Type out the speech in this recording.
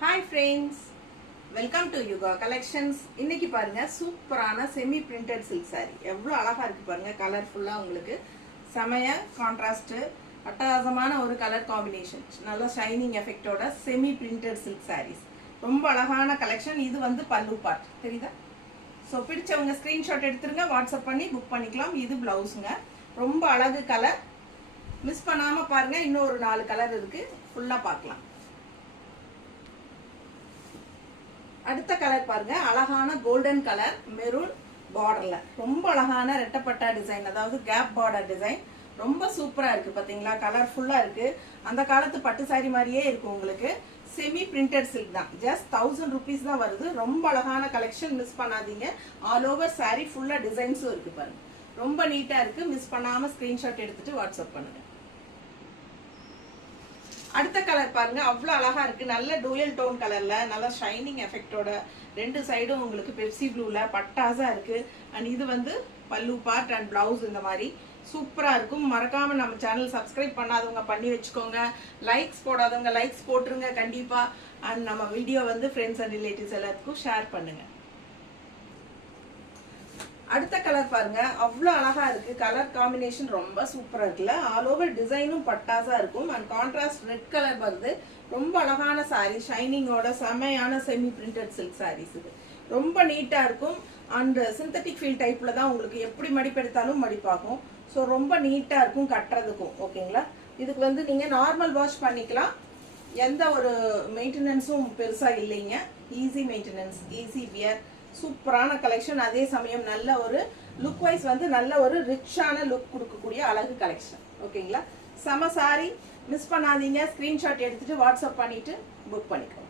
Hi friends, welcome to Yuga Collections. இன்னைக்கு பாருங்க சூப்பரான செமி பிரிண்டட் சில்க் saree. எவ்வளவு அழகா இருக்கு பாருங்க, கலர்ஃபுல்லா உங்களுக்கு செமையா கான்ட்ராஸ்ட் அட்டகாசமான ஒரு கலர் காம்பினேஷன். நல்ல ஷைனிங் எஃபெக்ட்டோட செமி பிரிண்டட் சில்க் sarees. ரொம்ப அழகான கலெக்ஷன். இது வந்து பல்லு பார்ட். தெரியுதா? சோ பிடிச்சவங்க ஸ்கிரீன்ஷாட் எடுத்துருங்க, வாட்ஸ்அப் பண்ணி புக் பண்ணிக்கலாம். இது ப்ளவுஸ்ங்க. ரொம்ப அழகு கலர். மிஸ் பண்ணாம பாருங்க. இன்னும் ஒரு 4 கலர் இருக்கு. ஃபுல்லா பார்க்கலாம். அடுத்த கலர் பாருங்க, அழகான கோல்டன் கலர் மெரூன் பார்டர்ல ரொம்ப அழகான ரெட்டப்பட்டா டிசைன், அதாவது கேப் பார்டர் டிசைன். ரொம்ப சூப்பரா இருக்கு பாத்தீங்களா, கலர்ஃபுல்லா இருக்கு. அந்த காலத்து பட்டு சாரி மாதிரியே இருக்கு உங்களுக்கு. செமி பிரிண்டட் சில்க் தான், ஜஸ்ட் 1000 rupees தான் வருது. ரொம்ப அழகான கலெக்ஷன், மிஸ் பண்ணாதீங்க. ஆல் ஓவர் சாரி ஃபுல்லா டிசைன்ஸும் இருக்கு பாருங்க. ரொம்ப நீட்டா இருக்கு. மிஸ் பண்ணாம ஸ்கிரீன்ஷாட் எடுத்துட்டு வாட்ஸ்அப் பண்ணுங்க. அடுத்த கலர் பாருங்க, அவ்வளோ அழகா இருக்கு. நல்ல டூயல் டோன் கலர்ல, நல்ல ஷைனிங் எஃபெக்டோட, ரெண்டு சைடும் உங்களுக்கு பெப்சி ப்ளூல பட்டாசா இருக்கு. அண்ட் இது வந்து பல்லு பார்ட் அண்ட் பிளவுஸ். இந்த மாதிரி சூப்பரா இருக்கும். மறக்காம நம்ம சேனல் சப்ஸ்கிரைப் பண்ணாதவங்க பண்ணி வச்சுக்கோங்க. லைக்ஸ் போடாதவங்க லைக்ஸ் போட்டுருங்க கண்டிப்பா. அண்ட் நம்ம வீடியோ வந்து ஃப்ரெண்ட்ஸ் அண்ட் ரிலேட்டிவ்ஸ் எல்லாத்துக்கும் ஷேர் பண்ணுங்க. அடுத்த கலர் பாருங்க, அவ்வளோ அழகா இருக்கு. கலர் காம்பினேஷன் ரொம்ப சூப்பரா இருக்குல்ல. ஆல் ஓவர் டிசைனும் பட்டாசா இருக்கும். அண்ட் கான்ட்ராஸ்ட் ரெட் கலர் வருது. ரொம்ப அழகான சாரி, ஷைனிங்கோட செமையான செமி பிரிண்டட் சில்க் சாரீஸ். இது ரொம்ப நீட்டா இருக்கும். அண்ட் சிந்தட்டிக் ஃபீல் டைப்ல தான் உங்களுக்கு எப்படி மடிப்பெடுத்தாலும் மடிப்பாகும். ஸோ ரொம்ப நீட்டா இருக்கும் கட்டுறதுக்கும். ஓகேங்களா? இதுக்கு வந்து நீங்க நார்மல் வாஷ் பண்ணிக்கலாம். எந்த ஒரு மெயின்டெனன்ஸும் பெருசா இல்லைங்க. Easy maintenance, easy wear. சூப்பரான கலெக்ஷன். அதே சமயம் நல்ல ஒரு லுக் வைஸ் வந்து நல்ல ஒரு ரிச்சான லுக் கொடுக்கக்கூடிய அழகு கலெக்ஷன். ஓகேங்களா? செம சாரி, மிஸ் பண்ணாதீங்க. ஸ்கிரீன்ஷாட் எடுத்துட்டு வாட்ஸ்அப் பண்ணிட்டு புக் பண்ணிக்கோங்க.